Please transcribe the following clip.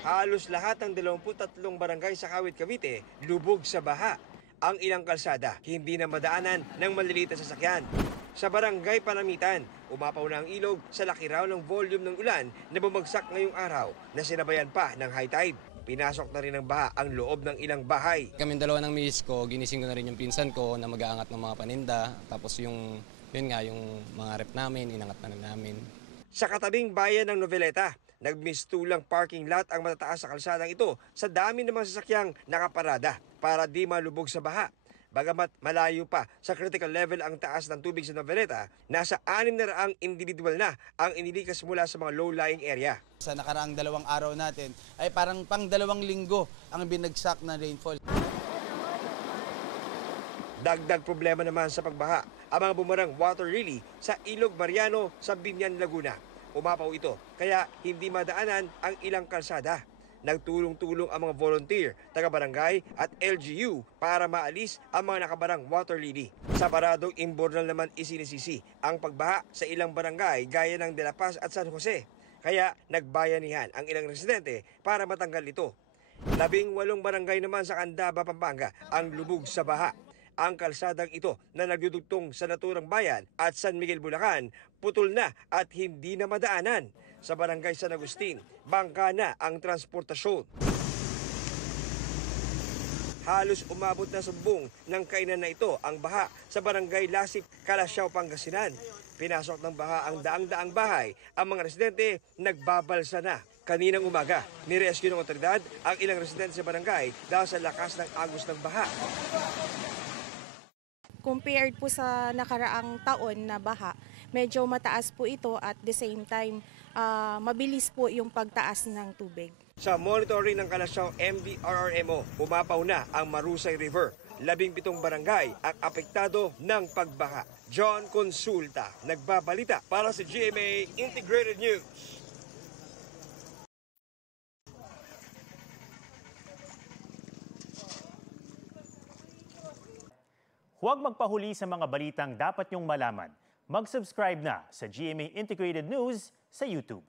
Halos lahat ng 23 barangay sa Kawit, Cavite lubog sa baha. Ang ilang kalsada hindi na madaanan ng maliliit na sasakyan. Sa barangay Panamitan, umapaw na ang ilog sa laki raw ng volume ng ulan na bumagsak ngayong araw na sinabayan pa ng high tide. Pinasok na rin ng baha ang loob ng ilang bahay. Kaming dalawa ng miss ko, ginising ko na rin yung pinsan ko na mag-aangat ng mga paninda. Tapos yung mga rep namin, inangat na rin namin. Sa katabing bayan ng Noveleta, nagmistulang parking lot ang matataas sa kalsadang ito sa dami ng mga sasakyang nakaparada para di malubog sa baha. Bagamat malayo pa sa critical level ang taas ng tubig sa Noveleta, nasa 600 individual na ang inilikas mula sa mga low-lying area. Sa nakaraang 2 araw natin ay parang pang 2 linggo ang binagsak na rainfall. Dagdag problema naman sa pagbaha ang mga bumarang water lily sa Ilog Mariano sa Binyan, Laguna. Umapaw ito kaya hindi madaanan ang ilang kalsada. Nagtulong-tulong ang mga volunteer, taga-barangay at LGU para maalis ang mga nakabarang water lily. Sa Baradong Imbornal naman isinisisi ang pagbaha sa ilang barangay gaya ng De La Paz at San Jose. Kaya nagbayanihan ang ilang residente para matanggal ito. 18 barangay naman sa Candaba, Pampanga ang lubog sa baha. Ang kalsadang ito na nagdudugtong sa naturang bayan at San Miguel, Bulacan, putol na at hindi na madaanan. Sa barangay San Agustin, bangka na ang transportasyon. Halos umabot na sumbong ng kainan na ito ang baha sa barangay Lasip, Calasiao, Pangasinan. Pinasok ng baha ang daang-daang bahay. Ang mga residente nagbabalsa na. Kaninang umaga, nirescue ng otoridad ang ilang residente sa barangay dahil sa lakas ng agos ng baha. Compared po sa nakaraang taon na baha, medyo mataas po ito at the same time, mabilis po yung pagtaas ng tubig. Sa monitoring ng Calasiao MDRRMO, umapaw na ang Marusay River. 17 barangay ang apektado ng pagbaha. John Consulta, nagbabalita para sa GMA Integrated News. Huwag magpahuli sa mga balitang dapat niyong malaman. Mag-subscribe na sa GMA Integrated News sa YouTube.